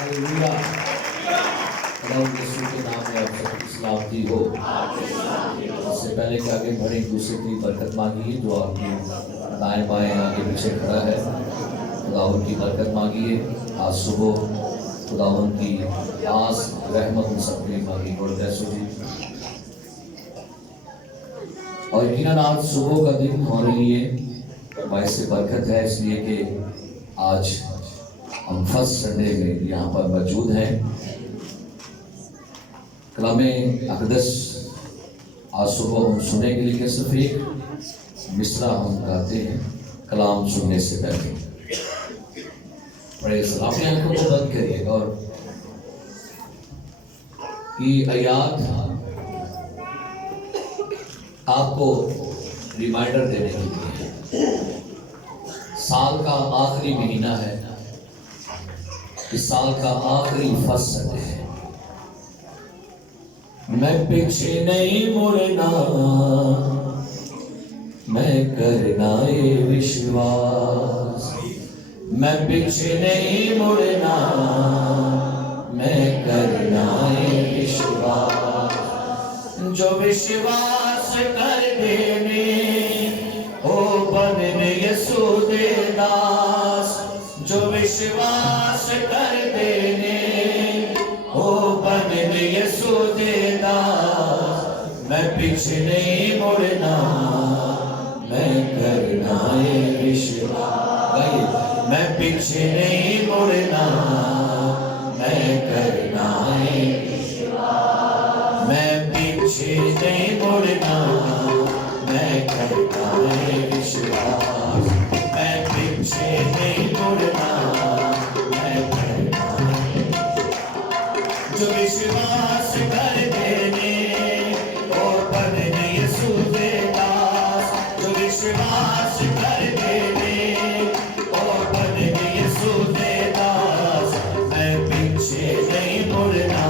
Hallelujah. खुदा यीशु के नाम में आप सबकी सलामती हो। इससे पहले कि आगे बढ़े दूसरे की बरकत मांगिए, जो आपके दाएं बाएं आगे पीछे खड़ा है, खुदावन की बरकत मांगिए। आज सुबह खुदावन की आस रहमत उन सबके मांगी। गॉड ब्लेस यू जी। और यकीनन आज सुबह का दिन हमारे लिए बाइस बरकत है, इसलिए कि आज हम फर्स्ट संडे में यहाँ पर मौजूद हैं। कलामे अक़दस आज सुबह हम सुनेंगे, लेकिन सिर्फ एक मिसरा हम गाते हैं कलाम सुनने से पहले। बड़े अपनी आंखों को बंद करिएगा और ये आयात आपको रिमाइंडर देने के लिए। साल का आखिरी महीना है, इस साल का आखिरी फर्स्ट है। मैं पीछे नहीं मुड़ना, मैं करना ये विश्वास। मैं पीछे नहीं मुड़ना, मैं करना ये विश्वास। जो विश्वास कर देने ओ बने यीशु दे दास। जो विश्वास कर देने ओ बने यीशु दे दास। मैं पीछे नहीं मुड़ना, मैं करना ये विश्वास। मैं पीछे नहीं मुड़ना, मैं करना ये विश्वास। मैं पीछे नहीं मुड़ना, मैं करना ये विश्वास। मैं पीछे नहीं मुड़ना, मैं करना ये विश्वास। जो विश्वास कर देने ओ बने यीशु दे दास। जो विश्वास कर देने ओ बने यीशु दे दास। मैं पीछे नहीं मुड़ना,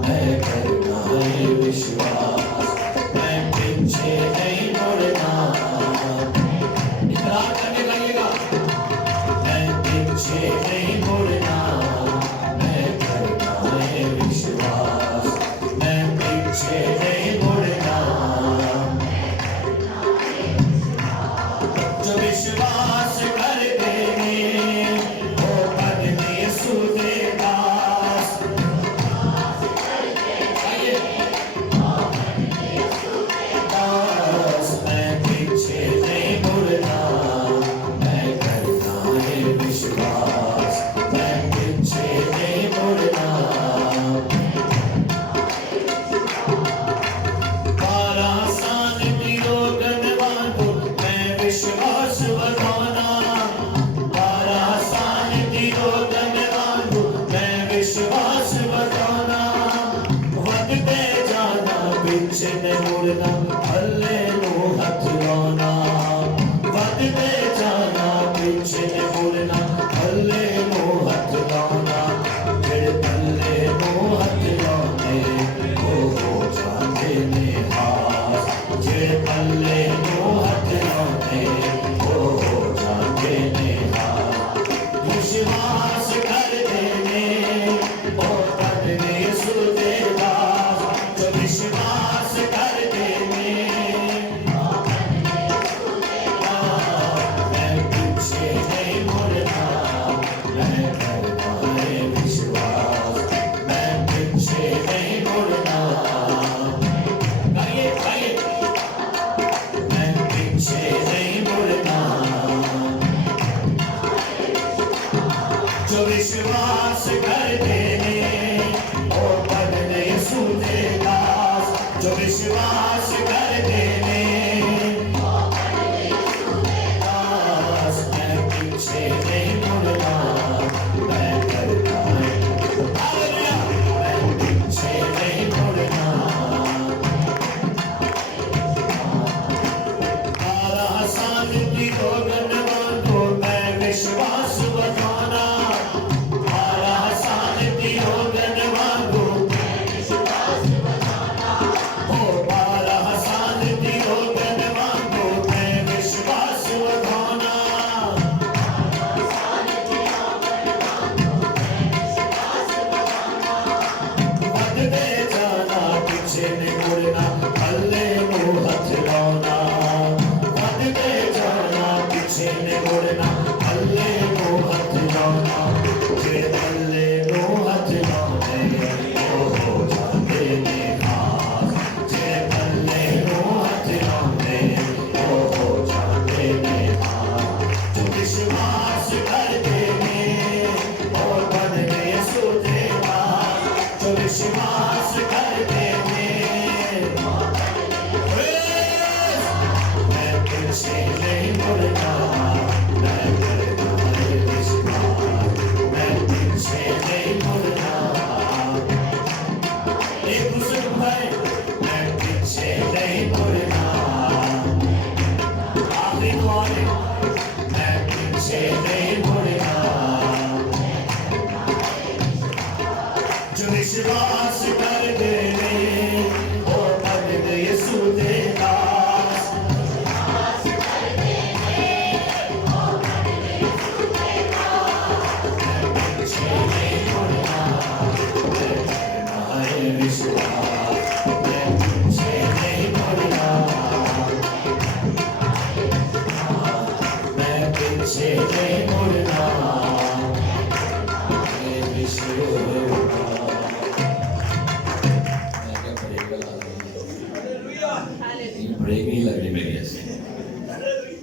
मैं करना ये विश्वास। मैं पीछे नहीं मुड़ना, इकरार करने लगेगा। मैं पीछे नहीं मुड़ना, मैं करना ये विश्वास। मैं पीछे नहीं मुड़ना। जो विश्वास कर देने ओ बने यीशु दे दास। मैं पीछे नहीं मुड़ना, मैं करना ये विश्वास। मैं पीछे नहीं मुड़ना। बारह साल की रोगन वांगू मैं विश्वास बढ़ाना। 12 साल की रोगन वांगू मैं विश्वास बढ़ाना। बढ़ते जाना, पीछे नहीं मुड़ना, हालेलुया हाथ लाना। बढ़ते जाना, पीछे नहीं मुड़ना, हालेलुया हाथ लाना। फिर हालेलुया हाथ लाने हो जाते निहास। फिर हालेलुया हाथ लाने हो जाते निहास। विश्वास कर देने ओ बने यीशु दे दास। जो विश्वास कर देने मैं पीछे नहीं मुड़ना, मैं करना ये विश्वास। मैं पीछे नहीं मुड़ना। गाइए गाइए। मैं पीछे नहीं मुड़ना। जो विश्वास कर देने ओ बने यीशु दे दास। जो विश्वास कर देने दास। मैं पीछे नहीं मुड़ना, मैं करना हालेलुया। मैं पीछे नहीं मुड़ना। 12 साल की रोगन वांगू मैं विश्वास बढ़ाना। 12 साल की विश्वास कर दे ओ भगत यीशु दे दास पीछे नहीं मुड़ना है विश्वास मैं पीछे नहीं मुड़ना मैं पीछे नहीं मुड़ना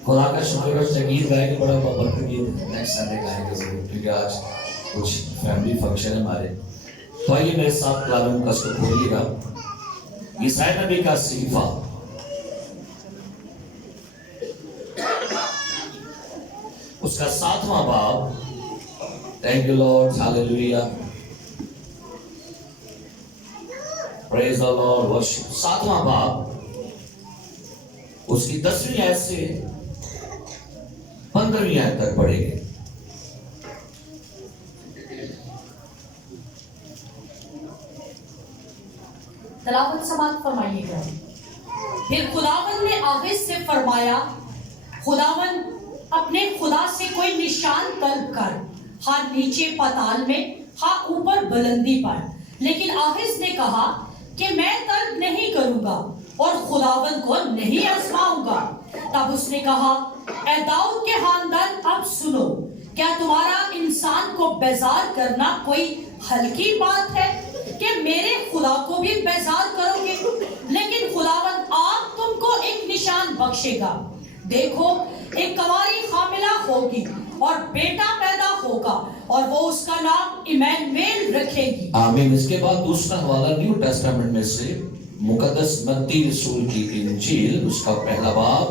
खुदा का शुक्र है गीत गाएंगे बड़ा बरकत गीत नेक्स्ट संडे गाएंगे जरूर क्योंकि आज कुछ फैमिली फंक्शन है हमारे। तो आइए मेरे साथ कलाम मुक़द्दस को खोलिएगा यशायाह नबी का सहीफा उसका 7वां बाब। Thank you Lord hallelujah praise the Lord worship. 7वां बाब उसकी 10वीं आयत से 15वीं आयत तक पढ़ेंगे। तलावत समाप्त फरमाइएगा। फिर खुदावन ने आगे से फरमाया, खुदावन अपने खुदा से कोई निशान तलब कर, हाँ नीचे पाताल में, हाँ ऊपर बुलंदी पर। लेकिन आहिज ने कहा कि मैं तलब नहीं करूंगा और खुदावन को नहीं आजमाऊंगा। तब उसने कहा, ऐ दाऊद के खानदान अब सुनो, क्या तुम्हारा इंसान को बेजार करना कोई हल्की बात है कि मेरे खुदा को भी बेजार करोगे? लेकिन खुदावन आप तुमको एक निशान बख्शेगा। देखो एक कंवारी हामिला होगी और बेटा पैदा होगा और वो उसका नाम इमैनुएल रखेगी। आमीन। इसके बाद दूसरा हवाला न्यू टेस्टामेंट में से मुकद्दस मत्ती रसूल की इंजील उसका पहला बाब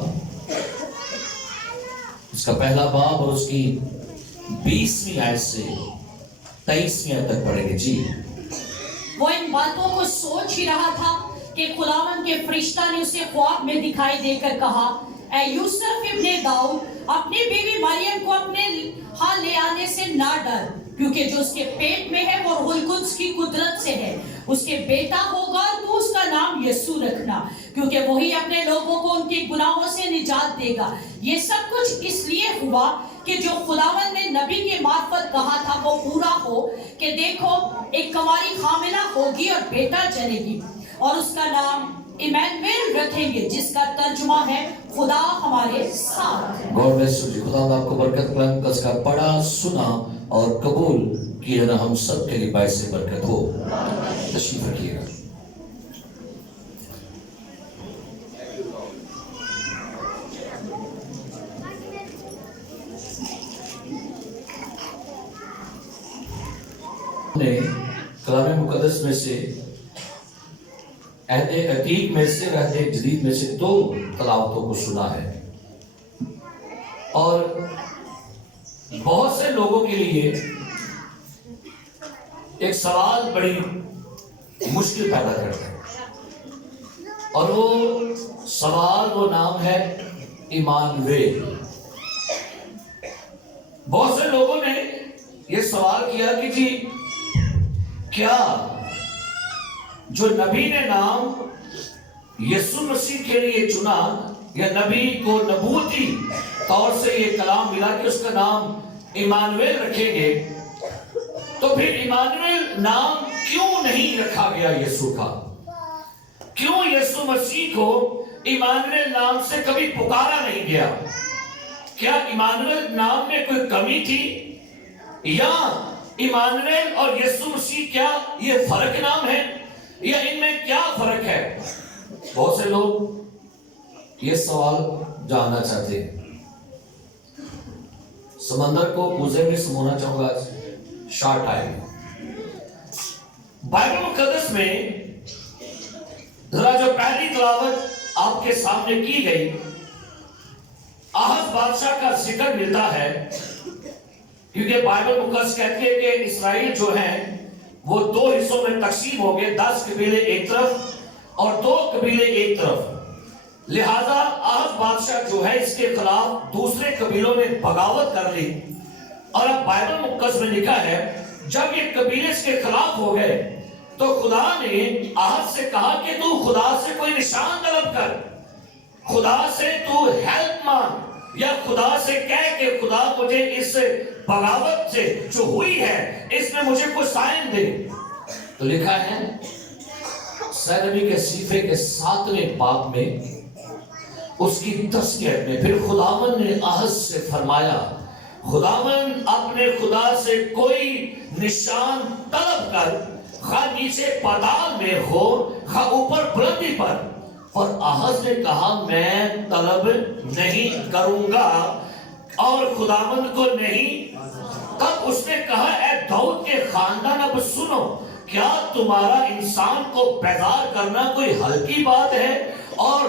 और उसकी 20वीं आयत से 23वीं आयत तक पढ़ेंगे जी। वो इन बातों को सोच ही रहा था कि खुदावन के फरिश्ता ने उसे ख्वाब में दिखाई देकर कहा, ऐ यूसुफ इब्ने दाऊद, अपनी बीवी मरियम को अपने यहाँ ले आने से ना डर, क्योंकि जो उसके पेट में है वो रूहुल कुद्स की कुदरत से है। उसके बेटा होगा तो उसका नाम यीशु रखना, क्योंकि वही अपने लोगों को उनके गुनाहों से निजात देगा। ये सब कुछ इसलिए हुआ कि जो खुदावन ने नबी के मार्फत कहा था वो पूरा हो कि देखो एक कंवारी हामिला होगी और बेटा जनेगी और उसका नाम इमैनुएल रखेंगे, जिसका तर्जुमा है खुदा हमारे साथ। गॉड ब्लेस यू जी। खुदा आपको बरकत कलाम का पढ़ा सुना और कबूल किया ना हम सब के लिए बाइस से बरकत हो। तशरीफ रखिएगा। ने कलाम मुक़द्दस में से अहद अतीक में से अहद जदीद में से 2 तलावतों को सुना है और बहुत से लोगों के लिए एक सवाल बड़ी मुश्किल पैदा करता है और वो सवाल वो नाम है इमानुएल। बहुत से लोगों ने ये सवाल किया कि जी क्या जो नबी ने नाम यीशु मसीह के लिए चुना या नबी को नबूती तौर से ये कलाम मिला कि उसका नाम इमानुएल रखेंगे, तो फिर इमानुएल नाम क्यों नहीं रखा गया यीशु का? क्यों यीशु मसीह को इमानुएल नाम से कभी पुकारा नहीं गया? क्या इमानुएल नाम में कोई कमी थी या इमानुएल और यीशु मसीह क्या ये फर्क नाम है या इनमें क्या फर्क है? बहुत से लोग ये सवाल जानना चाहते हैं। समंदर को पूजे में समोना चाहूंगा शॉर्ट टाइम। बाइबल मुक़द्दस में जरा जो पहली तिलावत आपके सामने की गई, आहज बादशाह का जिक्र मिलता है, क्योंकि बाइबल मुक़द्दस कहती है कि इस्राएल जो हैं वो 2 हिस्सों में तकसीम हो गए, 10 कबीले एक तरफ और 2 कबीले एक तरफ। लिहाजा आहज बादशाह जो है इसके खिलाफ दूसरे कबीलों ने बगावत कर ली और अब बाइबल मुक़द्दस में लिखा है जब ये कबीले इसके खिलाफ हो गए تو خدا نے آہد سے کہا کہ تو خدا سے کوئی نشان طلب کر، خدا سے تو ہیلپ مانگ، یا خدا سے کہہ کہ خدا مجھے اس بغاوت سے جو ہوئی ہے اس میں مجھے کوئی سائن دے۔ تو لکھا ہے سہ نبی کے صحیفے کے 7ویں باب میں اس کی تذکرہ میں پھر خداوند نے آہد سے فرمایا، خداوند اپنے خدا سے کوئی نشان طلب کر، خواہ نیچے پاتال میں ہو خواہ اوپر بلندی پر آہد نے کہا میں طلب نہیں کروں گا اور خداوند کو نہیں۔ تب اس نے کہا اے داؤد کے خاندان اب سنو، کیا تمہارا انسان کو بیدار کرنا کوئی ہلکی بات ہے اور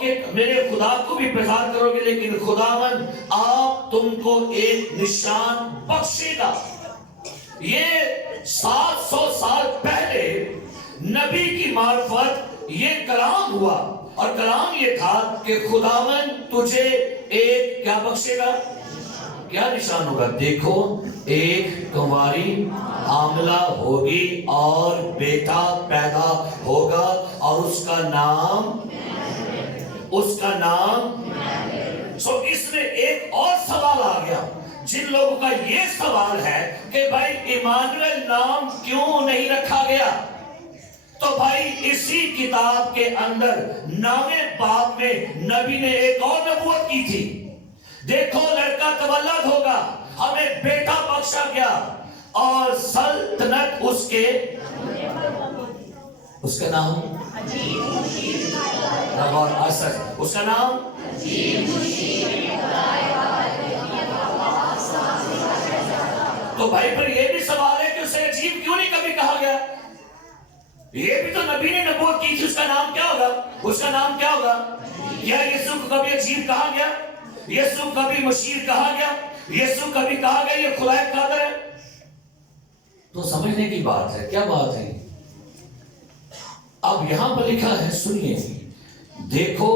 کہ میرے خدا کو بھی بیدار کرو گے، لیکن خداوند آپ تم کو ایک نشان بخشے گا۔ یہ 700 سال پہلے نبی کی معرفت یہ کلام ہوا، اور کلام یہ تھا کہ خداوند تجھے ایک کیا بخشے گا، کیا نشان ہوگا؟ دیکھو ایک کنواری حاملہ ہوگی اور بیٹا پیدا ہوگا اور اس کا نام سو اس میں ایک اور سوال آ گیا۔ جن لوگوں کا یہ سوال ہے کہ بھائی ایمانویل نام کیوں نہیں رکھا گیا، تو بھائی اسی کتاب کے اندر 9ویں باب میں نبی نے ایک اور نبوت کی تھی، دیکھو لڑکا تولد ہوگا، ہمیں بیٹا بخشا گیا اور سلطنت اس کا نام اس کا نام تو بھائی پر یہ بھی سوال ہے کہ اسے عجیب کیوں نہیں کبھی کہا گیا؟ یہ بھی تو نبی نے نبوت کی تھی، اس کا نام کیا ہوگا؟ اس کا نام کیا ہوگا؟ کیا یسوع کو کبھی عجیب کہا گیا؟ یسوع کبھی مشیر کہا گیا؟ یسوع کبھی کہا گیا یہ خدا قادر ہے؟ تو سمجھنے کی بات ہے، کیا بات ہے؟ اب یہاں پر لکھا ہے، سنیے، دیکھو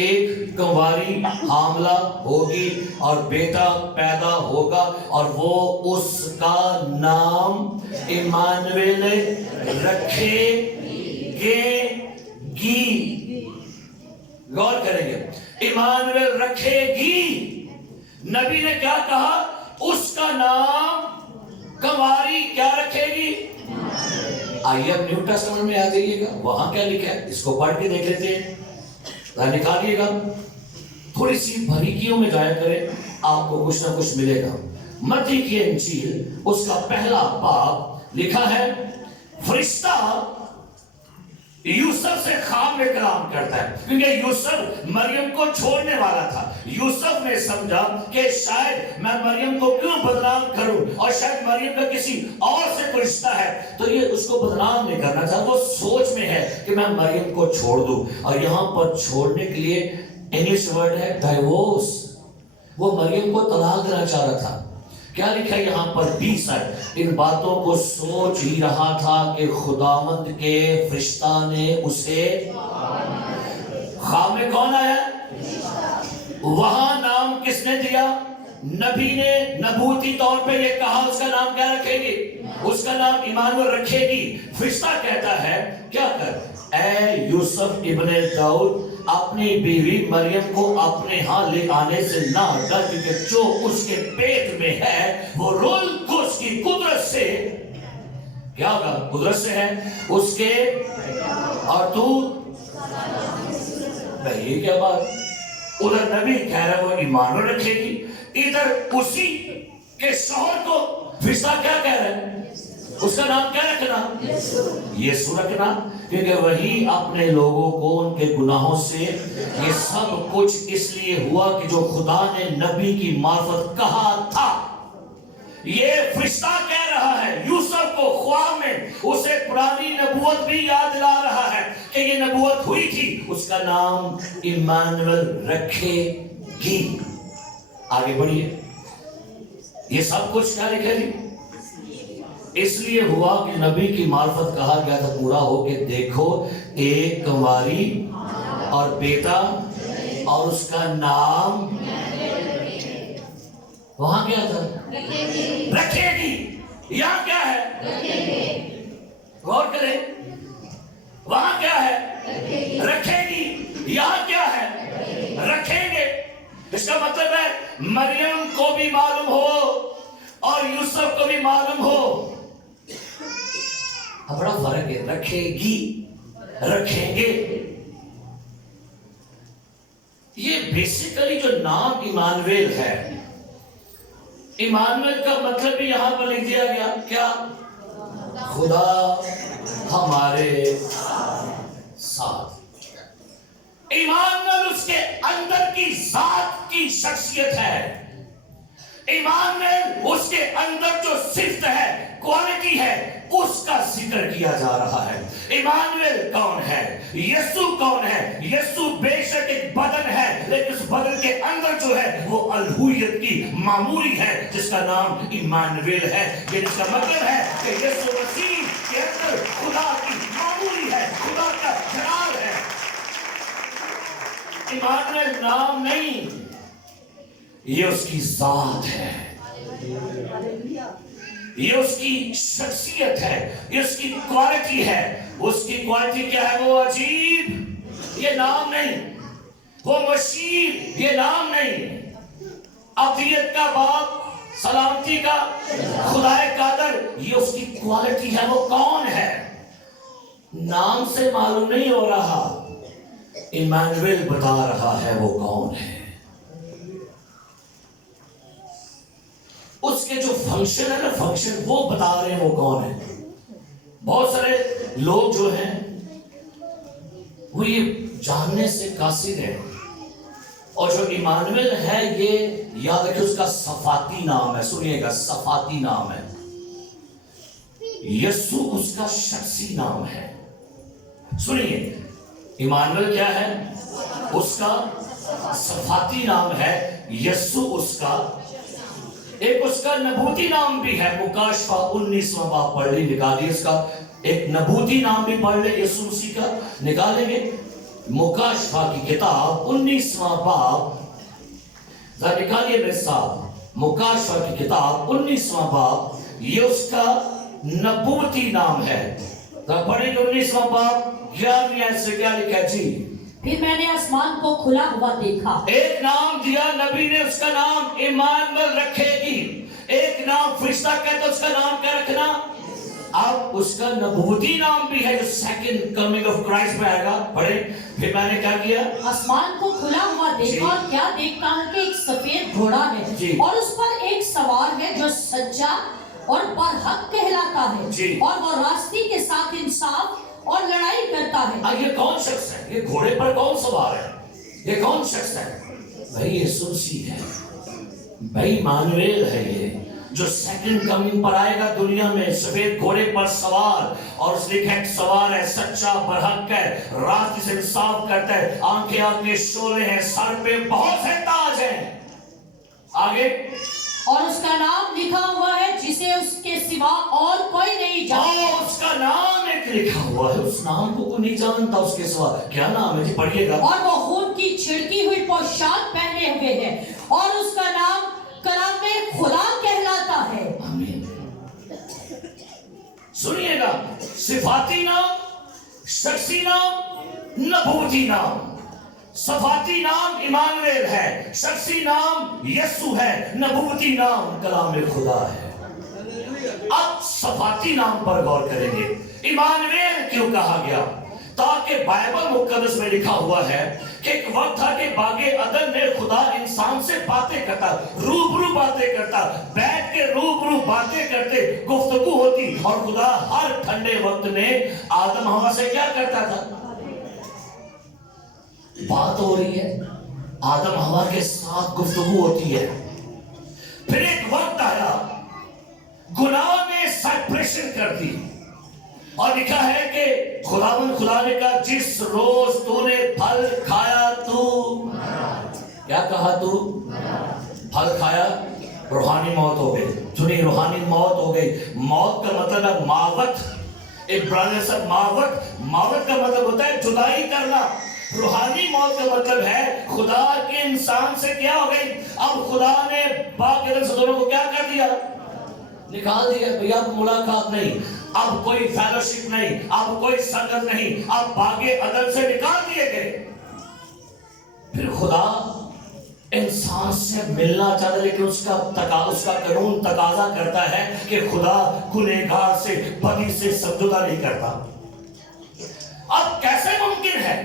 ایک کنواری حاملہ ہوگی اور بیٹا پیدا ہوگا اور وہ اس کا نام ایمانویل رکھے گی۔ غور کریں گے، ایمانویل رکھے گی۔ نبی نے کیا کہا؟ اس کا نام کنواری کیا رکھے گی؟ آئیے اب نیو ٹیسٹمنٹ میں آ جائیے گا، وہاں کیا لکھا ہے اس کو پڑھ کے دیکھ لیتے ہیں، نکالیے گا، تھوڑی سی باریکیوں میں جایا کریں، آپ کو کچھ نہ کچھ ملے گا۔ متی کی انجیل اس کا پہلا باب لکھا ہے، فرشتہ یوسف سے خواب میں کلام کرتا ہے، کیونکہ یوسف مریم کو چھوڑنے والا تھا۔ یوسف نے سمجھا کہ شاید میں مریم کو کیوں بدنام کروں، اور شاید مریم کا کسی اور سے کوئی رشتہ ہے، تو یہ اس کو بدنام نہیں کرنا چاہتا، وہ سوچ میں ہے کہ میں مریم کو چھوڑ دوں۔ اور یہاں پر چھوڑنے کے لیے انگلش ورڈ ہے ڈائیورس، وہ مریم کو طلاق دینا چاہ رہا تھا۔ کیا لکھا ہے یہاں پر 20 ہے، ان باتوں کو سوچ ہی رہا تھا کہ خداوند کے فرشتہ نے اسے خواب میں کون آیا؟ وہاں نام کس نے دیا؟ نبی نے نبوتی طور پہ یہ کہا اس کا نام کیا رکھے گی؟ اس کا نام ایمانویل رکھے گی۔ فرشتہ کہتا ہے کیا کر، اے یوسف ابن داؤد اپنی بیوی مریم کو اپنے ہاں لے آنے سے نہ ڈر، کیونکہ جو اس کے پیٹ میں ہے وہ روح القدس کی قدرت سے کیا ہوگا؟ قدرت سے ہے اس کے، اور تو یہ کیا بات؟ ادھر نبی کہہ رہا ہے وہ ایمانویل رکھے گی، ادھر اسی کے شوہر کو فرشتہ کیا کہہ رہا ہے؟ اس کا نام کیا رکھنا؟ یسوع رکھنا، کیونکہ وہی اپنے لوگوں کو ان کے گناہوں سے، یہ سب کچھ اس لیے ہوا کہ جو خدا نے نبی کی معرفت کہا تھا۔ یہ فرشتہ کہہ رہا ہے یوسف کو خواب میں، اسے پرانی نبوت بھی یاد دلا رہا ہے کہ یہ نبوت ہوئی تھی، اس کا نام ایمانویل رکھے گی۔ آگے بڑھیے، یہ سب کچھ کیا لکھے گی؟ اس لیے ہوا کہ نبی کی معرفت کہا گیا تھا پورا ہو کہ دیکھو ایک کنواری اور بیٹا اور اس کا نام وہاں کیا تھا؟ رکھے گی۔ یہاں کیا ہے؟ गौर करें, वहां क्या है? रखेगी। यहां क्या है? रखेंगे। इसका मतलब है मरियम को भी मालूम हो और यूसुफ को भी मालूम हो। अब बड़ा फर्क है, रखेगी, रखेंगे। ये बेसिकली जो नाम इमानुएल है, इमानुएल का मतलब भी यहां पर लिख दिया गया, क्या? खुदा हमारे साथ। इमानुएल उसके अंदर की जात की शख्सियत है। इमानुएल उसके अंदर जो सिफ्त है, क्वालिटी है, उसका जिक्र किया जा रहा है। इमानुएल कौन है? यीशु कौन है? यीशु बेशक एक बदन है, लेकिन उस बदन के अंदर जो है वो अलूहियत की मामूरी है, जिसका नाम इमानुएल है। ये इसका मतलब है कि यीशु मसीह के अंदर खुदा की मामूरी है, खुदा का जलाल है। इमानुएल नाम नहीं, ये उसकी जात है, ये उसकी शख्सियत है, ये उसकी क्वालिटी है। उसकी क्वालिटी क्या है? वो अजीब, ये नाम नहीं। वो मशीर, ये नाम नहीं। अब्दियत का बाप, सलामती का खुदाए कादर, ये उसकी क्वालिटी है। वो कौन है? नाम से मालूम नहीं हो रहा, इमानुएल बता रहा है वो कौन है। उसके जो फंक्शन है ना, फंक्शन वो बता रहे हैं वो कौन है। बहुत सारे लोग जो हैं वो ये जानने से कासिर है। और जो इमानुएल है, ये याद रखिए, उसका सफाती नाम है। सुनिएगा, सफाती नाम है। यीशु उसका शख्सी नाम है। सुनिए, इमानुएल क्या है? उसका सफाती नाम है। यीशु उसका एक उसका नबूती नाम भी है। मुकाशफा 19वां बाब पढ़ ली, निकालिए इसका एक नबूती नाम भी पढ़ ले, यीशु मसीह का निकालेंगे। मुकाशफा की किताब 19वां बाब, निकालिए मेरे साथ। मुकाशफा की किताब 19वां बाब, ये उसका नबूती नाम है। पढ़ेंगे 19वां बाब 11वीं आयत से क्या लिखा है जी? फिर मैंने आसमान को खुला हुआ देखा। एक नाम दिया नबी ने, उसका नाम इमानुएल रखेगी। एक नाम फरिश्ता कहता, उसका नाम क्या रखना? अब उसका नबूती नाम भी है जो सेकंड कमिंग ऑफ क्राइस्ट में आएगा। पढ़े, फिर मैंने क्या किया? आसमान को खुला हुआ देखा और क्या देखता हूं कि एक सफेद घोड़ा है और उस पर एक सवार है जो सच्चा और बरहक कहलाता है, और वो रास्ते के साथ इंसाफ और लड़ाई करता है। अब ये कौन शख्स है? ये घोड़े पर कौन सवार है? ये कौन शख्स है? भाई यीशु मसीह है, भाई इमानुएल है। ये जो सेकंड कमिंग पर आएगा दुनिया में, सफेद घोड़े पर सवार, और उसने एक सवार है, सच्चा बरहक है, रात से इंसाफ करता है, आंखें आंखें शोले हैं, सर पे बहुत से ताज हैं। आगे, और उसका नाम लिखा हुआ है जिसे उसके सिवा और कोई नहीं जानता। उसका नाम एक लिखा हुआ है, उस नाम को कोई नहीं जानता उसके सिवा। क्या नाम है जी? पढ़िएगा। और वो खून की छिड़की हुई पोशाक पहने हुए है, और उसका नाम कलाम में खुदा कहलाता है। आमीन। सुनिएगा, सिफाती नाम, शख्सी नाम, नबूती नाम। सफाती नाम इमानुएल है, शख्सी नाम यीशु है, नबूती नाम कलाम खुदा है। अब सफाती नाम पर गौर करेंगे। इमानुएल क्यों कहा गया? ताकि बाइबल मुकद्दस में लिखा हुआ है कि एक वक्त था कि बागे अदन में खुदा इंसान से बातें करता, रूबरू बातें करता, बैठ के रूबरू बातें करते, गुफ्तगू होती, और खुदा हर ठंडे वक्त में आदम हवा से क्या करता था? बात हो रही है, आदम हवा के साथ गुफ्तगू होती है। फिर एक वक्त आया, गुनाह ने सेपरेशन कर दी, और लिखा है कि खुदा ने कहा, जिस रोज तूने फल खाया तू क्या कहा? तू फल खाया, रूहानी मौत हो गई। सुनिए, रूहानी मौत हो गई। मौत का मतलब है मावत। इब्रानी से मावत का मतलब होता है जुदाई करना। रूहानी मौत का मतलब है खुदा के इंसान से क्या हो गई? अब खुदा ने बाग एदन से दोनों को क्या कर दिया? निकाल दिया भैया, अब मुलाकात नहीं, अब कोई फेलोशिप नहीं, अब कोई संगत नहीं, अब बागे अदल से निकाल दिए गए। फिर खुदा इंसान से मिलना चाहता, लेकिन उसका कानून तकाजा करता है कि खुदा गुनहगार से, बदी से समझौता नहीं करता। अब कैसे मुमकिन है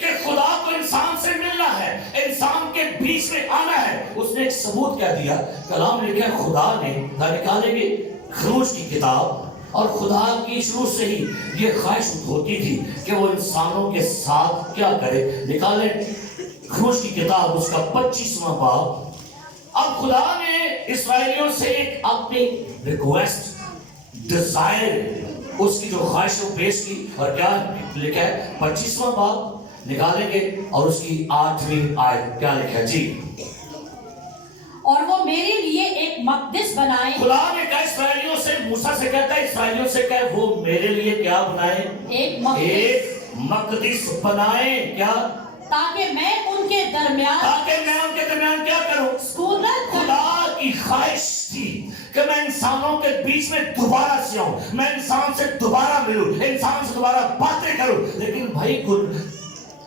कि खुदा को इंसान से मिलना है, इंसान के बीच में आना है? उसने एक सबूत क्या दिया? कलाम लिखा है, खुदा ने निकालेंगे खरूज की किताब, और खुदा की शुरू से ही ये ख्वाहिश होती थी कि वो इंसानों के साथ क्या करे। निकाले खरूज की किताब, उसका 25वां बाब। अब खुदा ने इस्राएलियों से एक अपनी रिक्वेस्ट, डिजायर, उसकी जो ख्वाहिश वो पेश की, और क्या लिखा है 25वां बाब निकालेंगे और उसकी 8वीं आयत क्या लिखा है जी? और वो मेरे लिए एक मकदस बनाए। खुदा ने कहा इस्राएलियों से, मूसा से कहता है इस्राएलियों से कहे वो मेरे लिए क्या बनाए? एक मकदस बनाए। क्या? ताकि मैं उनके दरमियान क्या करूं? खुदा की ख्वाहिश थी कि मैं इंसानों के बीच में दोबारा से आऊं, मैं इंसान से दोबारा मिलूं, इंसान से दोबारा बातें करूं। लेकिन भाई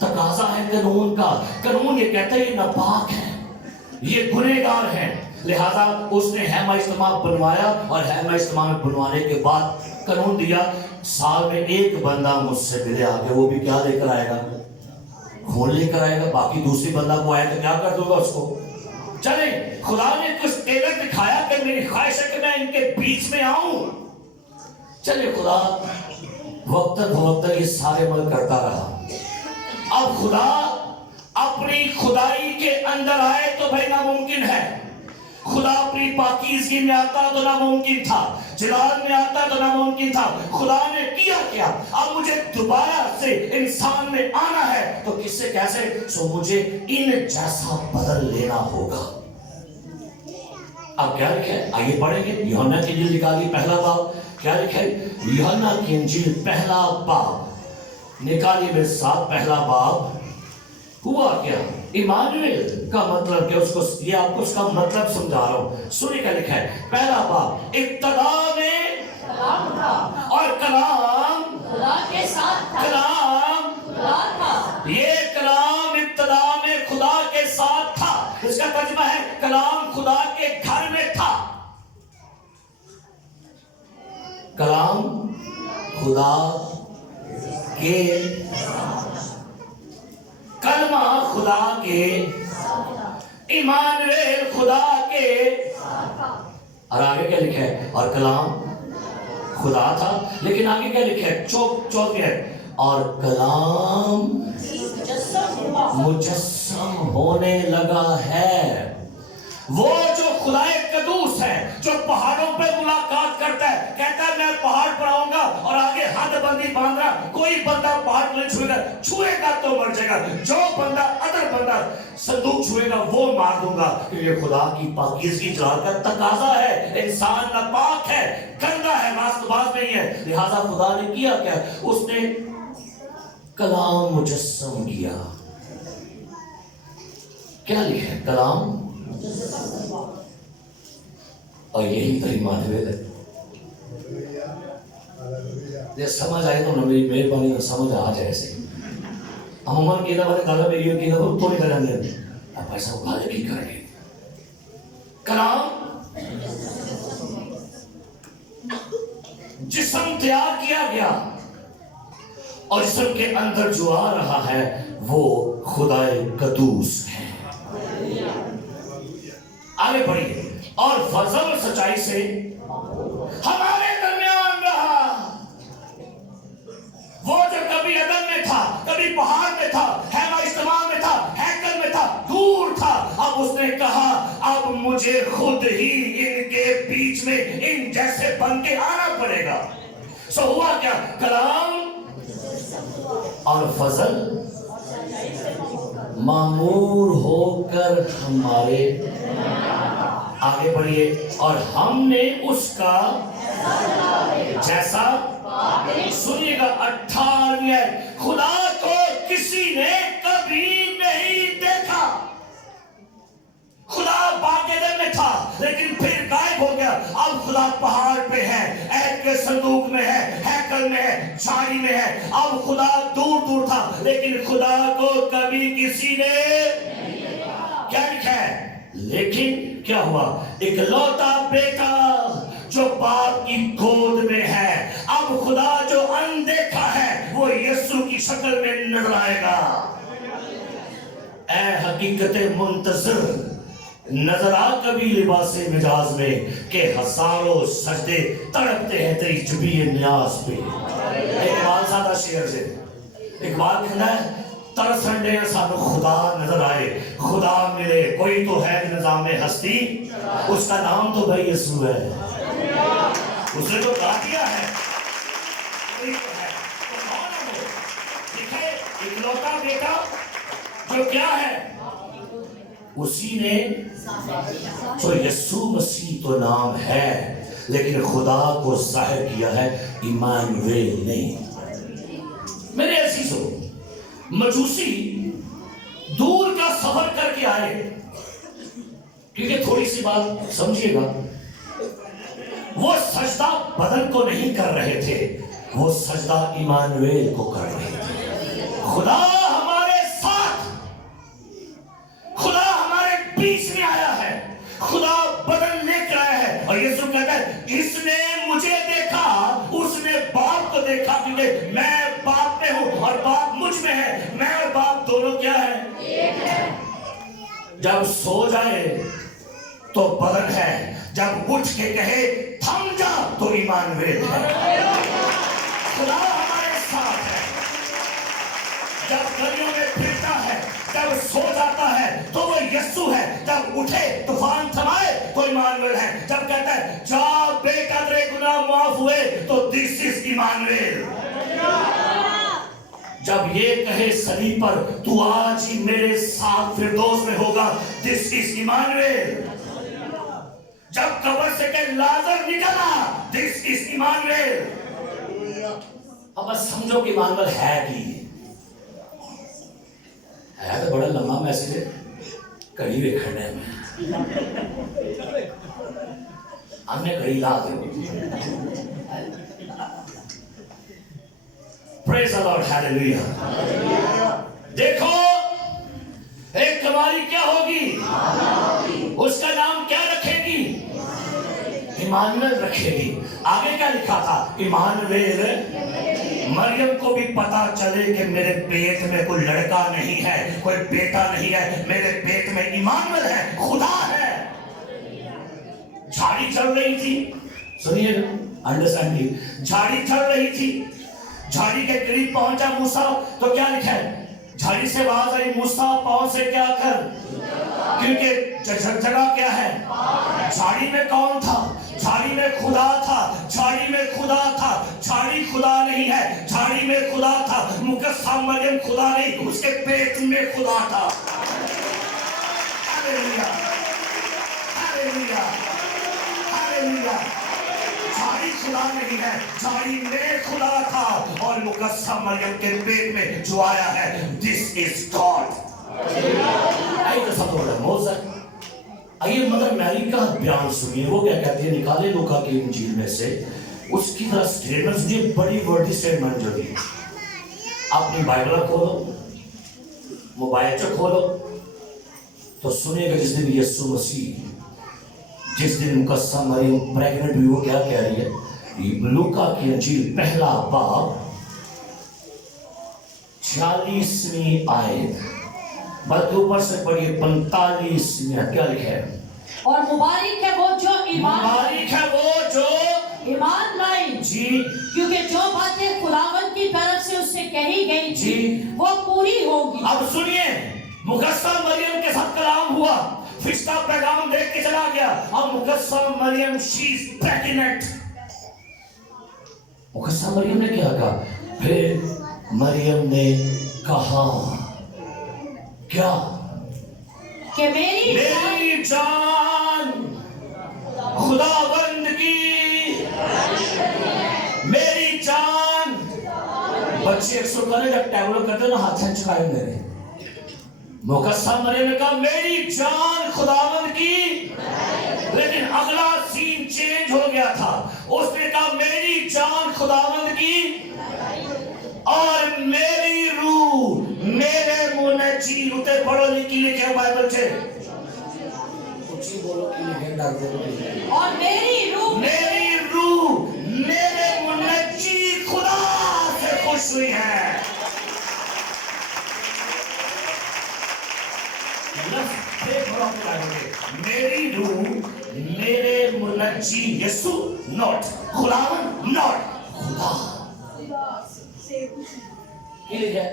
तकाजा है कानून का। कानून ये कहता है ये नापाक है, ये गुनहगार है, लिहाजा उसने हैमा इज्तिमा बनवाया, और हैमा इज्तिमा में बनवाने के बाद कानून दिया, साल में एक बंदा मुझसे मिले आके, वो भी क्या लेकर आएगा? खून लेकर आएगा। बाकी दूसरी बंदा को आया तो क्या कर दूंगा उसको? चले, खुदा ने कुछ तेवर दिखाया कि मेरी ख्वाहिश है कि मैं इनके बीच में आऊं। चले, खुदा वक्त ये सारे अमल करता रहा। अब खुदा अपनी खुदाई के अंदर आए तो भाई नामुमकिन है। खुदा अपनी पाकीज़गी में आता तो नामुमकिन था, जलाल में आता तो नामुमकिन था। खुदा ने किया क्या? अब मुझे दोबारा से इंसान में आना है, तो किससे कैसे? सो मुझे इन जैसा बदल लेना होगा। अब क्या लिखा है? आइए पढ़ेंगे। यूहन्ना की इंजील निकालिए, पहला बाब। क्या लिखा है? यूहन्ना की इंजील पहला बाब निकालिए मेरे साथ, पहला बाब। हुआ क्या? इमानुएल का मतलब क्या? उसको ये आपको उसका मतलब समझा रहा हूं। सुनिए क्या लिखा है, पहला बाब। इब्तिदा में कलाम था, और कलाम खुदा के साथ था, कलाम खुदा था। ये कलाम इब्तिदा में खुदा के साथ था। इसका तर्जुमा है कलाम खुदा के घर में था। कलाम खुदा के, कलमा खुदा के, इमानुएल खुदा के, और आगे क्या लिखा है? और कलाम खुदा था। लेकिन आगे क्या लिखा है? चौथ है, और कलाम मुजस्सम होने लगा है। वो जो खुदाए कदूस है, जो पहाड़ों पे मुलाकात करता है, कहता है मैं पहाड़ पर आऊंगा, और आगे हदबंदी बांध रहा, कोई बंदा पहाड़ को नहीं छुएगा, छुएगा तो मर जाएगा। जो बंदा अदर बंदा संदूक छुएगा वो मार दूंगा। ये खुदा की पाकीज़गी जलाल का तकाजा है। इंसान नापाक है, गंदा है, रास्तबाज नहीं है। लिहाजा खुदा ने किया क्या? उसने कलाम मुजस्सम किया। क्या लिखा है? कलाम, और यही तो इमानुएल है। ये समझ आए तो मेरी मेहरबानी समझ आ जाए। ऐसे अमूमन की वाले दादा में ये की तो नहीं करेंगे, अब ऐसा उखाड़े की करेंगे। कलाम जिस्म तैयार किया गया, और जिस्म के अंदर जो आ रहा है वो खुदाए कदूस है। आगे बढ़िए। और फजल और सच्चाई से हमारे दरमियान रहा। वो जो कभी अदन में था, कभी पहाड़ में था, हैमा इज्तिमा में था, हैकल में था, दूर था, अब उसने कहा अब मुझे खुद ही इनके बीच में इन जैसे बन के आना पड़ेगा। सो हुआ क्या? कलाम और फजल मामूर होकर हमारे, आगे बढ़िए, और हमने उसका जैसा, सुनिएगा 18, खुदा को किसी ने कभी नहीं देखा। खुदा बागेदन में था, लेकिन फिर गायब हो गया। اب خدا پہاڑ پہ ہے، عہد کے صندوق میں ہے، ہیکل میں ہے، جھاڑی میں ہے۔ اب خدا دور دور تھا لیکن خدا کو کبھی کسی نے کیا لکھا ہے؟ لیکن کیا ہوا؟ اکلوتا بیٹا جو باپ کی گود میں ہے، اب خدا جو اندیکھا ہے وہ یسوع کی شکل میں نظر آئے گا۔ اے حقیقت منتظر، نظر آ کبھی لباس مجاز میں کہ ہزاروں سجدے تڑپتے ہیں تیری جبی نیاز پہ۔ اقبال سادہ شعر سے اقبال کہنا ہے ترس رنڈے ہیں سانو خدا نظر آئے، خدا ملے، کوئی تو ہے نظام ہستی، اس کا نام تو بھائی یسوع ہے، اس نے تو کہا دیا ہے کوئی تو ہے، تو کون ہے وہ؟ دیکھیں اکلوتا بیٹا جو کیا ہے، اسی نے تو یسوع مسیح تو نام ہے لیکن خدا کو ظاہر کیا ہے ایمانویل نہیں۔ میرے عزیزو، مجوسی دور کا سفر کر کے آئے، کیونکہ تھوڑی سی بات سمجھیے گا، وہ سجدہ بدن کو نہیں کر رہے تھے، وہ سجدہ ایمانویل کو کر رہے تھے۔ خدا ہمارے ساتھ، خدا ہمارے بیچ میں آیا ہے، خدا بدن لے کر آیا ہے، اور یسوع کہتا ہے اس نے مجھے دیکھا، اس نے باپ کو دیکھا، کیونکہ میں باپ میں ہوں اور باپ مجھ میں ہے، میں اور باپ دونوں کیا ہے؟ ایک ہے۔ جب سو جائے تو بدن ہے، جب اٹھ کے کہے تھم جا تو ایمانویل ہے۔ خدا ہمارے ساتھ ہے، جب گلیوں میں پھرتا ہے، جب سو جاتا ہے تو وہ یسوع ہے، جب اٹھے طوفان تھمائے تو ایمانویل ہے، جب کہتا ہے جا بیٹا تیرے گناہ معاف ہوئے تو دس از ایمانویل۔ جب یہ کہے صلیب پر تو آج ہی میرے ساتھ فردوس میں ہوگا، دس از ایمانویل۔ جب قبر سے کہ لازر نکلا، دس از ایمانویل۔ اب بس سمجھو کہ ایمانویل ہے کی ہے، تو بڑا لمبا میسج ہے، کڑی ویکھنے میں ہم نے کڑی لا دی۔ پریز دی لارڈ، ہیلیلویا۔ دیکھو ایک کماری کیا ہوگی، اس کا نام کیا رکھے گی؟ ایمانویل رکھے گی۔ آگے کیا لکھا تھا؟ ایمانویل۔ مریم کو بھی پتا چلے کہ میرے پیٹ میں کوئی لڑکا نہیں ہے، کوئی بیٹا نہیں ہے، میرے پیٹ میں ایمانویل ہے، خدا ہے۔ جھاڑی چل رہی تھی، سنیے انڈرسٹینڈ، جھاڑی چل رہی تھی، جھاڑی کے قریب پہنچا موسیٰ تو کیا لکھا ہے؟ جھاڑی سے آواز آئی موسیٰ پاؤں سے کیا کر، کیونکہ جگہ کیا ہے؟ جھاڑی میں کون تھا؟ جھاڑی میں خدا تھا، جھاڑی میں خدا تھا، جھاڑی خدا نہیں ہے، جھاڑی میں خدا تھا، مقدسہ مریم خدا نہیں، اس کے پیٹ میں خدا تھا۔ Hallelujah, hallelujah, hallelujah. جھاڑی خدا نہیں ہے، جھاڑی میں خدا تھا، اور مقدسہ مریم کے پیٹ میں جو آیا ہے دس از گاڈ۔ آئیے تو سب بڑا موزہ، آئیے مدر میری کا بیان سنیے، وہ کیا کہتے ہیں، نکالے لوکا کی انجیل میں سے اس کی طرح سٹیٹمنٹ سنیے، بڑی ورڈی سٹیٹمنٹ جو دی۔ اپنی بائبل کھولو، موبائل چ کھولو تو سنیے گا جس دن یسوع مسیح، جس دن مقدسہ مریم پریگننٹ ہوئی، وہ کیا کہہ رہی ہے؟ لوکا کی انجیل پہلا باب 46ویں آیت، بلکہ اوپر سے پڑھیے 45ویں، کیا لکھا ہے؟ اور مبارک ہے وہ جو مبارک ہے وہ جو ایمان لائے، جی، کیونکہ جو باتیں خداوند کی طرف سے اس سے کہی گئی جی وہ پوری ہوگی۔ اب سنیے، مقدسہ مریم کے ساتھ کلام ہوا، فرشتہ پیغام دیکھ کے چلا گیا، اب مقدسہ مریم شی از پریگننٹ۔ مقدسہ مریم نے کیا کہا؟ پھر مریم نے کہا کیا؟ کہ میری جان خداوند کی، میری جان۔ بچے اکثر کرے جب ٹیبلو کرتے نا ہاتھ چکائے میرے، مقدسہ مریم نے کہا میری جان خداوند کی، لیکن اگلا سین چینج ہو گیا تھا. اس نے کہا میری جان خداوند کی اور میری روح میرے منجی. اتے پڑھو لکھی لکھے بائبل سے, بولو کہ لکھے ڈر دے. اور میری روح میرے منجی خدا سے خوش ہوئی ہے. میری روح میرے منجی یسو, نوٹ خداوند, نوٹ خدا. یہ لکھا ہے